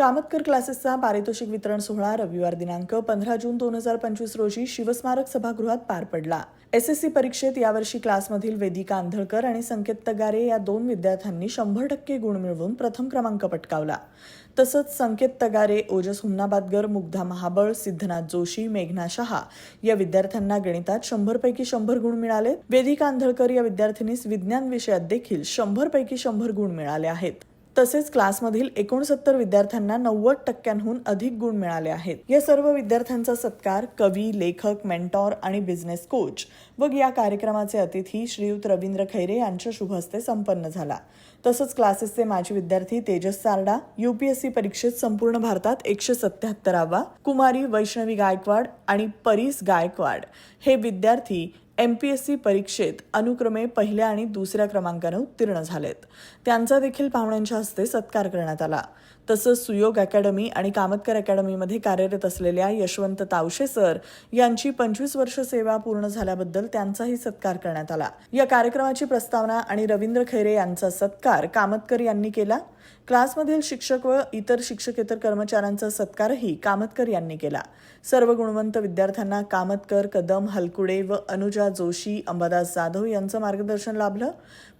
कामतकर क्लासेसचा पारितोषिक वितरण सोहळा रविवार दिनांक पंधरा जून दोन हजार पंचवीस रोजी शिवस्मारक सभागृहात पार पडला. एस एस सी परीक्षेत यावर्षी क्लासमधील वेदिका आंधळकर आणि संकेत तगारे या दोन विद्यार्थ्यांनी शंभर टक्के गुण मिळवून प्रथम क्रमांक पटकावला. तसंच संकेत तगारे ओजस हुमनाबादगर मुग्धा महाबळ सिद्धनाथ जोशी मेघना शहा या विद्यार्थ्यांना गणितात शंभरपैकी शंभर गुण मिळाले. वेदिका आंधळकर या विद्यार्थिनीस विज्ञान विषयात देखील शंभरपैकी शंभर गुण मिळाले आहेत. तसेच क्लासमधील एकोणसत्तर विद्यार्थ्यांना नव्वद टक्क्यांहून अधिक गुण मिळाले आहेत. या सर्व विद्यार्थ्यांचा सत्कार कवी लेखक मेंटॉर आणि बिझनेस कोच व या कार्यक्रमाचे अतिथी श्रीयुत रवींद्र खैरे यांच्या शुभहस्ते संपन्न झाला. तसंच क्लासेसचे माजी विद्यार्थी तेजस सारडा युपीएससी परीक्षेत संपूर्ण भारतात एकशे सत्याहत्तरावा कुमारी वैष्णवी गायकवाड आणि परीस गायकवाड हे विद्यार्थी एम पी एस सी परीक्षेत अनुक्रमे पहिल्या आणि दुसऱ्या क्रमांकानं उत्तीर्ण झालेत. त्यांचा देखील पाहुण्यांच्या हस्ते सत्कार करण्यात आला. तसंच सुयोग अकॅडमी आणि कामतकर अकॅडमीमध्ये कार्यरत असलेल्या यशवंत तावशे सर यांची पंचवीस वर्ष सेवा पूर्ण झाल्याबद्दल त्यांचाही सत्कार करण्यात आला. या कार्यक्रमाची प्रस्तावना आणि रवींद्र खैरे यांचा सत्कार कामतकर यांनी केला. क्लासमधील शिक्षक व इतर शिक्षकेतर कर्मचाऱ्यांचा सत्कारही कामतकर यांनी केला. सर्व गुणवंत विद्यार्थ्यांना कामतकर कदम हलकुडे व अनुजा जोशी अंबादास जाधव यांचं मार्गदर्शन लाभलं.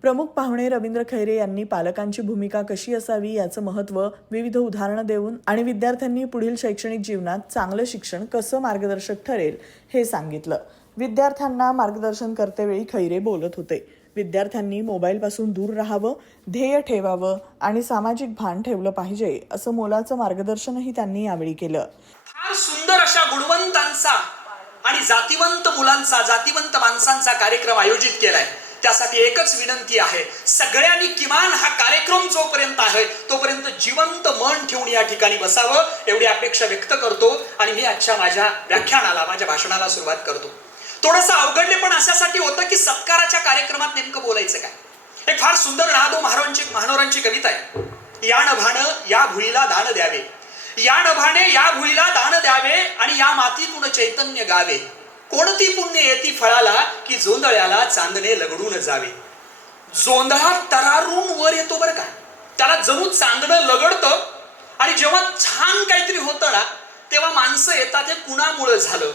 प्रमुख पाहुणे रवींद्र खैरे यांनी पालकांची भूमिका कशी असावी याचं महत्त्व विविध उदाहरणं देऊन आणि विद्यार्थ्यांनी पुढील शैक्षणिक जीवनात चांगलं शिक्षण कसं मार्गदर्शक ठरेल हे सांगितलं. विद्यार्थ्यांना मार्गदर्शन करतेवेळी खैरे बोलत होते. विद्यार्थ्यांनी मोबाईलपासून दूर राहावं ध्येय ठेवावं आणि सामाजिक भान ठेवलं पाहिजे असं मोलाचं मार्गदर्शनही त्यांनी यावेळी केलं. फार सुंदर अशा गुणवंतांचा आणि जातिवंत मुलांचा जातिवंत माणसांचा कार्यक्रम आयोजित केलाय. त्यासाठी एकच विनंती आहे सगळ्यांनी किमान हा कार्यक्रम जोपर्यंत आहे तोपर्यंत जिवंत मन ठेवून या ठिकाणी बसावं एवढी अपेक्षा व्यक्त करतो आणि मी आजच्या माझ्या व्याख्यानाला माझ्या भाषणाला सुरुवात करतो. थोडंसं अवघडले पण अशासाठी होतं की सत्काराच्या कार्यक्रमात नेमकं बोलायचं काय? एक फार सुंदर नादो महारांची महानोरांची कविता आहे. याण नभानं या भुईला दान द्यावे. या नभाने या भुईला दान द्यावे आणि या मातीतून चैतन्य गावे. कोणती पुण्य येती फळाला की जोंधळ्याला चांदणे लगडून जावे? जोंधळा तरारून वर येतो बरं का. त्याला जणू चांदणं लगडतं आणि जेव्हा छान काहीतरी होतं ना तेव्हा माणसं येतात हे कुणामुळं झालं?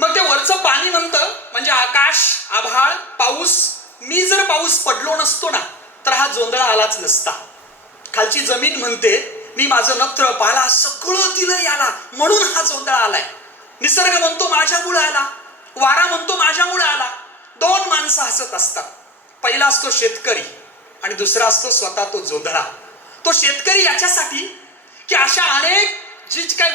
मग ते वरचं पाणी म्हणतं म्हणजे आकाश आभाळ पाऊस मी जर पाऊस पडलो नसतो ना तर हा जोंधळा आलाच नसता. खालची जमीन म्हणते मी माझं नत्र पाला सगळं दिलं याला म्हणून हा जोंधळा आलाय. निसर्ग म्हणतो माझ्यामुळे आला वारा म्हणतो माझ्यामुळे आला दोन माणसं हसत असतात. पहिला असतो शेतकरी आणि दुसरा असतो स्वतः तो जोंधळा. तो शेतकरी याच्यासाठी की अशा अनेक जी काय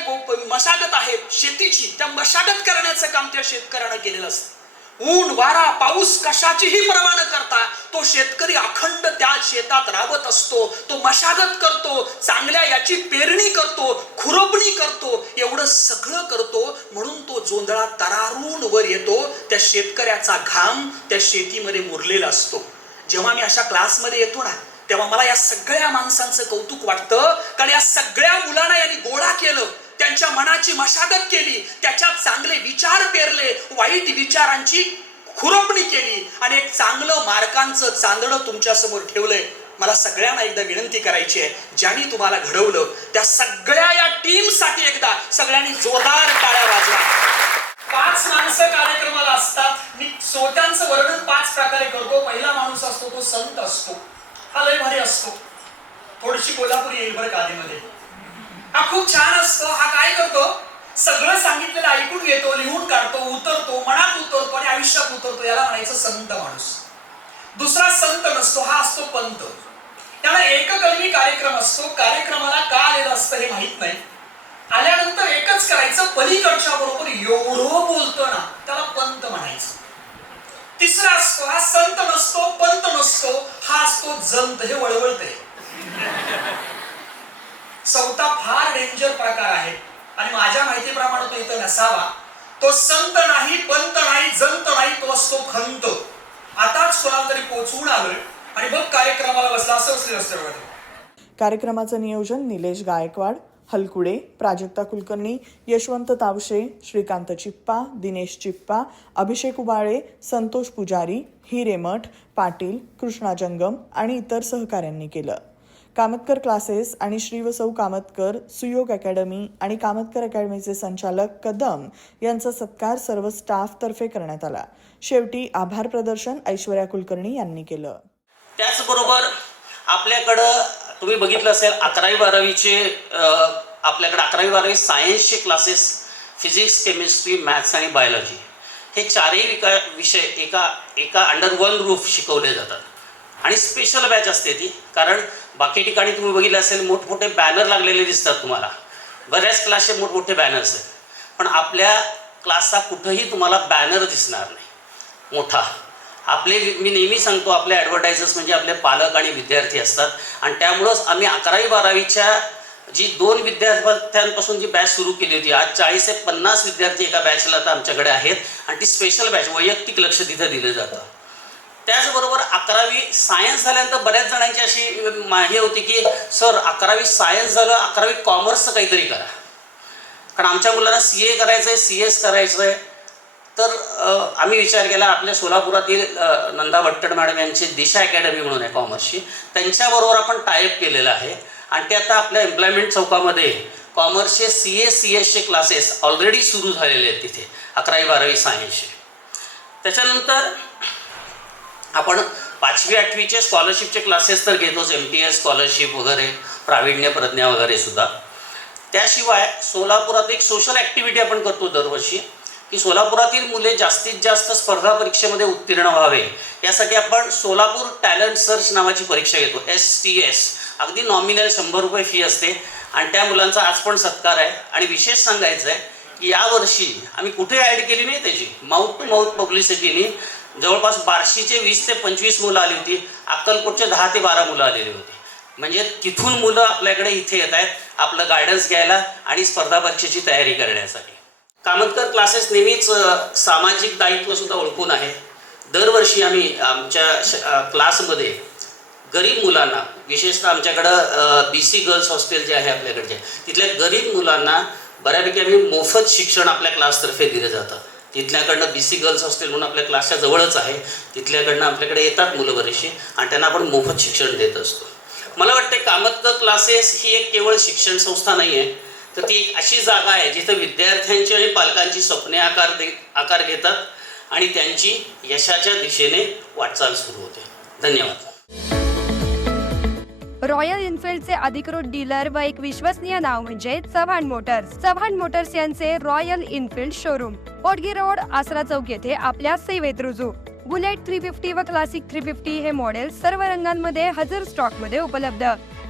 मशागत आहे शेतीची त्या मशागत करण्याचं काम त्या शेतकऱ्यानं केलेलं असतं. ऊन वारा पाऊस कशाचीही पर्वा न करता तो शेतकरी अखंड त्या शेतात राबत असतो तो मशागत करतो चांगल्या याची पेरणी करतो खुरपणी करतो एवढं सगळं करतो म्हणून तो जोंधळा तरारून वर येतो त्या शेतकऱ्याचा घाम त्या शेतीमध्ये मुरलेला असतो. जेव्हा मी अशा क्लासमध्ये येतो ना तेव्हा मला या सगळ्या माणसांचं कौतुक वाटतं. कारण या सगळ्या मुलांना यांनी गोळा केलं. त्यांच्या मनाची मशागत केली. त्याच्यात चांगले विचार पेरले. वाईट विचारांची खुरपणी केली. आणि एक चांगलं मार्कांचं चांदणं तुमच्यासमोर ठेवलंय. मला सगळ्यांना एकदा विनंती करायची आहे. ज्यांनी तुम्हाला घडवलं त्या सगळ्या या टीमसाठी एकदा सगळ्यांनी जोरदार टाळ्या वाजवा. पाच माणसं कार्यक्रमाला असतात. मी श्रोत्यांचं वर्णन पाच प्रकारे करतो. पहिला माणूस असतो तो संत असतो. हा लय भारी असतो. थोडीशी कोल्हापुरी येईल बरं गादीमध्ये हा खूप छान असतो हा काय करतो? सगळं सांगितलेलं ऐकून घेतो लिहून काढतो उतरतो मनात उतरतो आणि आयुष्यात उतरतो याला म्हणायचं संत माणूस. दुसरा संत नसतो हा असतो पंत. त्याला एककलमी कार्यक्रम असतो. कार्यक्रमाला का आलेलं असतं हे माहीत नाही. आल्यानंतर एकच करायचं पलीकडच्या बरोबर एवढं बोलतो ना त्याला पंत म्हणायचं. तिसरा असतो हा संत नसतो पंत नसतो. हा हे वळवळते चौथा फार डेंजर प्रकार आहे. आणि माझ्या माहितीप्रमाणे तो इथं नसावा. तो संत नाही पंत नाही जंत नाही तो असतो खंत. आताच कोणाला तरी पोचवून आलोय. आणि बघ कार्यक्रमाला बसला असं बसले असतं कार्यक्रमाचं नियोजन निलेश गायकवाड हलकुडे प्राजक्ता कुलकर्णी यशवंत तावशे श्रीकांत चिप्पा दिनेश चिप्पा अभिषेक उबाळे संतोष पुजारी हिरेमठ पाटील कृष्णा जंगम आणि इतर सहकाऱ्यांनी केलं. कामतकर क्लासेस आणि श्री कामतकर सुयोग अकॅडमी आणि कामतकर अकॅडमीचे संचालक कदम यांचा सत्कार सर्व स्टाफतर्फे करण्यात आला. शेवटी आभार प्रदर्शन ऐश्वर्या कुलकर्णी यांनी केलं. त्याचबरोबर आपल्याकडं तुम्ही बघितलं असेल अकरावी बारावीचे आपल्याकडे अकरावी बारावी सायन्सचे क्लासेस फिजिक्स केमिस्ट्री मॅथ्स आणि बायोलॉजी हे चारही विका विषय एका एका अंडर वन रूफ शिकवले जातात. आणि स्पेशल बॅच असते ती कारण बाकी ठिकाणी तुम्ही बघितलं असेल मोठमोठे बॅनर लागलेले दिसतात तुम्हाला. बऱ्याच क्लासचे मोठमोठे बॅनर्स आहेत. पण आपल्या क्लासचा कुठंही तुम्हाला बॅनर दिसणार नाही. मोठा. आपले मी नेहमी सांगतो आपले ॲडव्हर्टायझर्स म्हणजे आपले पालक आणि विद्यार्थी असतात. आणि त्यामुळंच आम्ही अकरावी बारावीच्या जी दोन विद्यार्थ्यांपासून जी बॅच सुरू केली होती आज चाळीस ते पन्नास विद्यार्थी एका बॅचला आता आमच्याकडे आहेत. आणि ती स्पेशल बॅच वैयक्तिक लक्ष तिथं दिलं जातं. त्याचबरोबर अकरावी सायन्स झाल्यानंतर बऱ्याच जणांची अशी हे होती की सर अकरावी सायन्स झालं अकरावी कॉमर्सचं काहीतरी करा. कारण आमच्या मुलांना सी ए करायचं आहे सी एस करायचं आहे तर आम्ही विचार केला आपल्या सोलापुरातील नंदा भट्टड मॅडम यांची दिशा अकॅडमी म्हणून आहे कॉमर्सची. त्यांच्याबरोबर आपण टायअप केलेलं आहे. आणि ते आता आपल्या एम्प्लॉयमेंट चौकामध्ये कॉमर्सचे सी ए सी एसचे क्लासेस ऑलरेडी सुरू झालेले आहेत तिथे अकरावी बारावी सायन्सचे त्याच्यानंतर आपण पाचवी आठवीचे स्कॉलरशिपचे क्लासेस तर घेतोच एम टी एस स्कॉलरशिप वगैरे प्राविण्य प्रज्ञा वगैरे सुद्धा. त्याशिवाय सोलापुरात एक सोशल ॲक्टिव्हिटी आपण करतो दरवर्षी. की सोलापुरातील मुले जास्तीत जास्त स्पर्धा परीक्षेमध्ये उत्तीर्ण व्हावे. यासाठी आपण सोलापूर टॅलेंट सर्च नावाची परीक्षा घेतो एस टी एस. अगदी नॉमिनल शंभर रुपये फी असते. आणि त्या मुलांचा आज पण सत्कार आहे. आणि विशेष सांगायचं आहे की यावर्षी आम्ही कुठे ॲड केली नाही त्याची माउथ टू माउथ पब्लिसिटीनी जवळपास बार्शीचे वीस ते पंचवीस मुलं आली होती. अक्कलकोटचे दहा ते बारा मुलं आलेली होती. म्हणजे तिथून मुलं आपल्याकडे इथे येत आहेत आपलं गायडन्स घ्यायला आणि स्पर्धा परीक्षेची तयारी करण्यासाठी. कामतकर क्लासेस नेहमीच सामाजिक दायित्व सुद्धा ओळखून आहे. दरवर्षी आम्ही आमच्या क्लासमध्ये गरीब मुलांना विशेषतः आमच्याकडं बी सी गर्ल्स हॉस्टेल जे आहे आपल्याकडचे तिथल्या गरीब मुलांना बऱ्यापैकी आम्ही मोफत शिक्षण आपल्या क्लासतर्फे दिलं जातं. तिथल्याकडनं बी सी गर्ल्स हॉस्टेल म्हणून आपल्या क्लासच्या जवळच आहे. तिथल्याकडनं आपल्याकडे येतात मुलं बरीचशी आणि त्यांना आपण मोफत शिक्षण देत असतो. मला वाटते कामतकर क्लासेस ही एक केवळ शिक्षण संस्था नाही आहे तर ती एक अशी जागा आहे जिथं विद्यार्थ्यांची आणि पालकांची स्वप्ने आकार दे आकार घेतात आणि त्यांची यशाच्या दिशेने वाटचाल सुरू होते. धन्यवाद. रॉयल इन्फिल्डचे अधिकृत डीलर व एक विश्वसनीय नाव म्हणजे चव्हाण मोटर्स. चव्हाण मोटर्स यांचे Royal Enfield showroom. Potgi road Asara Chowk येथे आपल्या सेवेत रुजू. बुलेट थ्री फिफ्टी व क्लासिक थ्री फिफ्टी हे मॉडेल सर्व रंगांमध्ये हजर स्टॉकमध्ये उपलब्ध.